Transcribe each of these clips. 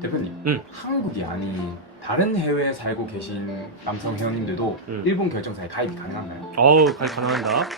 대표님, 한국이 아닌 다른 해외에 살고 계신 남성 회원님들도 일본 결정사에 가입이 가능한가요? 가입 가능합니다.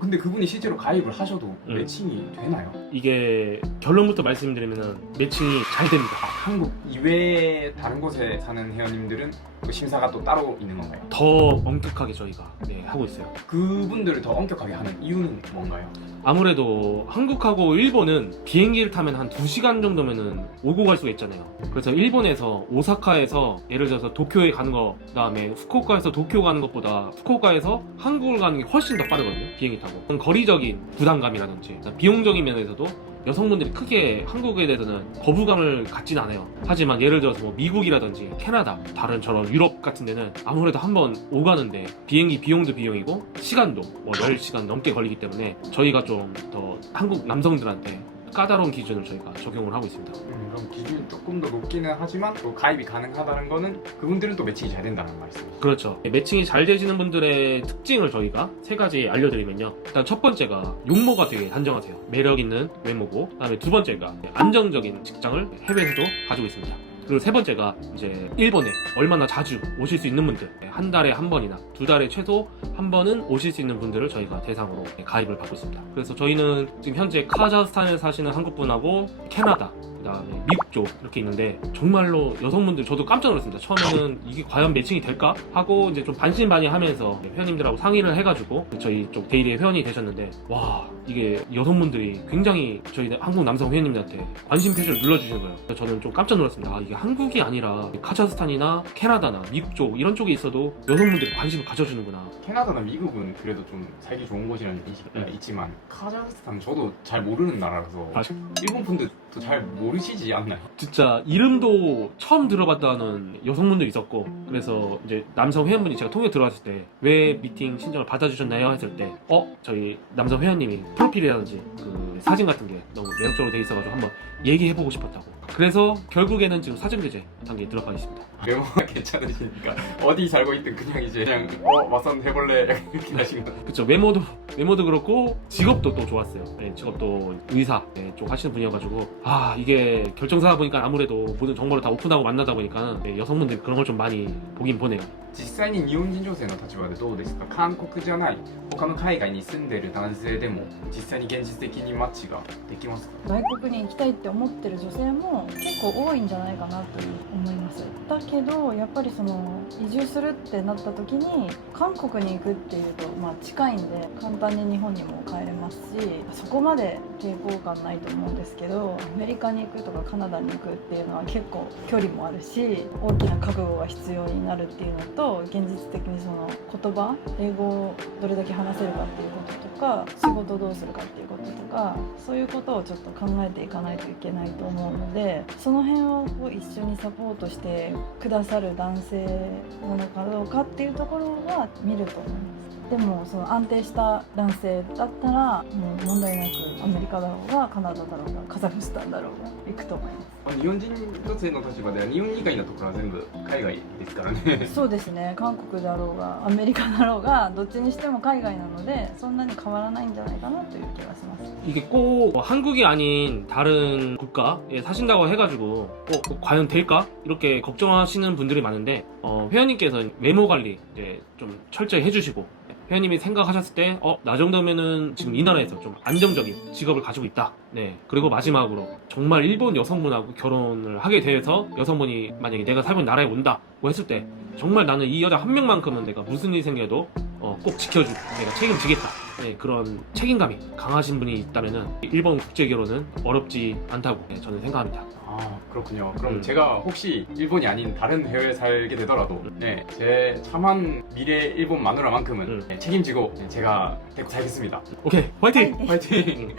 근데 그분이 실제로 가입을 하셔도 매칭이 되나요? 이게 결론부터 말씀드리면 매칭이 잘 됩니다. 한국 이외에 다른 곳에 사는 회원님들은 그 심사가 또 따로 있는 건가요? 더 엄격하게 저희가 하고 있어요. 그분들을 더 엄격하게 하는 이유는 뭔가요? 아무래도 한국하고 일본은 비행기를 타면 한 2시간 정도면은 오고 갈 수가 있잖아요. 그래서 일본에서 오사카에서 예를 들어서 도쿄에 가는 거, 그다음에 후쿠오카에서 도쿄 가는 것보다 후쿠오카에서 한국을 가는 게 훨씬 더 빠르거든요, 비행기 타고. 거리적인 부담감이라든지 비용적인 면에서도 여성분들이 크게 한국에 대해서는 거부감을 갖진 않아요. 하지만 예를 들어서 뭐 미국이라든지 캐나다, 다른 저런 유럽 같은 데는 아무래도 한번 오가는데 비행기 비용도 비용이고 시간도 뭐 10시간 넘게 걸리기 때문에 저희가 좀 더 한국 남성들한테 까다로운 기준을 저희가 적용을 하고 있습니다. 그럼 기준이 조금 더 높기는 하지만 또 가입이 가능하다는 거는 그분들은 또 매칭이 잘 된다는 말씀이죠? 그렇죠. 매칭이 잘 되시는 분들의 특징을 저희가 3가지 알려드리면요. 일단 첫 번째가 용모가 되게 단정하세요. 매력 있는 외모고, 그다음에 두 번째가 안정적인 직장을 해외에서도 가지고 있습니다. 그리고 세 번째가 이제 일본에 얼마나 자주 오실 수 있는 분들, 한 달에 한 번이나 2달에 최소 한 번은 오실 수 있는 분들을 저희가 대상으로 가입을 받고 있습니다. 그래서 저희는 지금 현재 카자흐스탄에 사시는 한국분하고 캐나다, 그다음에 미국 쪽 이렇게 있는데 정말로 여성분들 저도 깜짝 놀랐습니다. 처음에는 이게 과연 매칭이 될까 하고 이제 좀 반신반의하면서 회원님들하고 상의를 해가지고 저희 쪽 데일리에 회원이 되셨는데, 와, 이게 여성분들이 굉장히 저희 한국 남성 회원님들한테 관심 표시를 눌러주시는 거예요. 그래서 저는 좀 깜짝 놀랐습니다. 이게 한국이 아니라 카자흐스탄이나 캐나다나 미국 쪽 이런 쪽에 있어도 여성분들이 관심을 가져주는구나. 캐나다나 미국은 그래도 좀 살기 좋은 곳이라는 인식이 있지만 카자흐스탄 저도 잘 모르는 나라라서 일본 분들도 잘 모르시지 않나요? 진짜 이름도 처음 들어봤다는 여성분들이 있었고, 그래서 이제 남성 회원분이 제가 통역 들어갔을 때 왜 미팅 신청을 받아주셨나요? 했을 때 저희 남성 회원님이 프로필이라든지 그 사진 같은 게 너무 매력적으로 돼 있어가지고 한번 얘기해보고 싶었다고. 그래서 결국에는 지금 사전교제 단계에 들어가 있습니다. 외모가 괜찮으시니까 어디 살고 있든 그냥 맞선 해볼래 이렇게 하신 거예요? 그쵸. 외모도 그렇고 직업도 또 좋았어요. 직업도 의사 쪽 하시는 분이어가지고 이게 결정사다 보니까 아무래도 모든 정보를 다 오픈하고 만나다 보니까 여성분들이 그런 걸 좀 많이 보긴 보네요. 実際に日本人女性の立場でどうですか？韓国じゃない他の海外に住んでる男性でも実際に現実的にマッチができますか？外国に行きたいって思ってる女性も結構多いんじゃないかなと思います。だけどやっぱりその移住するってなった時に韓国に行くっていうと、近いんで簡単に日本にも帰れますし、そこまで抵抗感ないと思うんですけど、アメリカに行くとかカナダに行くっていうのは結構距離もあるし大きな覚悟が必要になるっていうのと、現実的にその言葉英語をどれだけ話せるかっていうこととか仕事どうするかっていうこととかそういうことをちょっと考えていかないといけないと思うので、その辺を一緒にサポートしてくださる男性なのかどうかっていうところは見ると思います。でもその安定した男性だったらもう問題なくアメリカだろうがカナダだろうがカザフスタンだろうが行くと思います。日本人女性の立場では日本以外のところは全部海外ですからね。そうですね。韓国だろうがアメリカだろうがどっちにしても海外なのでそんなに変わらないんじゃないかなという気がします。 이게 꼭 한국이 아닌 다른 국가에 사신다고 해가지고 과연 될까? 이렇게 걱정하시는 분들이 많은데 회원님께서 외모 관리 이제 좀 철저히 해주시고, 회원님이 생각하셨을 때 나 정도면은 지금 이 나라에서 좀 안정적인 직업을 가지고 있다. 그리고 마지막으로 정말 일본 여성분하고 결혼을 하게 돼서 여성분이 만약에 내가 살고 있는 나라에 온다고 했을 때 정말 나는 이 여자 한 명만큼은 내가 무슨 일이 생겨도 꼭 지켜주고 내가 책임지겠다. 그런 책임감이 강하신 분이 있다면은 일본 국제 결혼은 어렵지 않다고 저는 생각합니다. 그렇군요. 그럼 제가 혹시 일본이 아닌 다른 해외에 살게 되더라도 제 참한 미래 일본 마누라만큼은 책임지고 제가 데리고 살겠습니다. 오케이, 화이팅! 화이팅!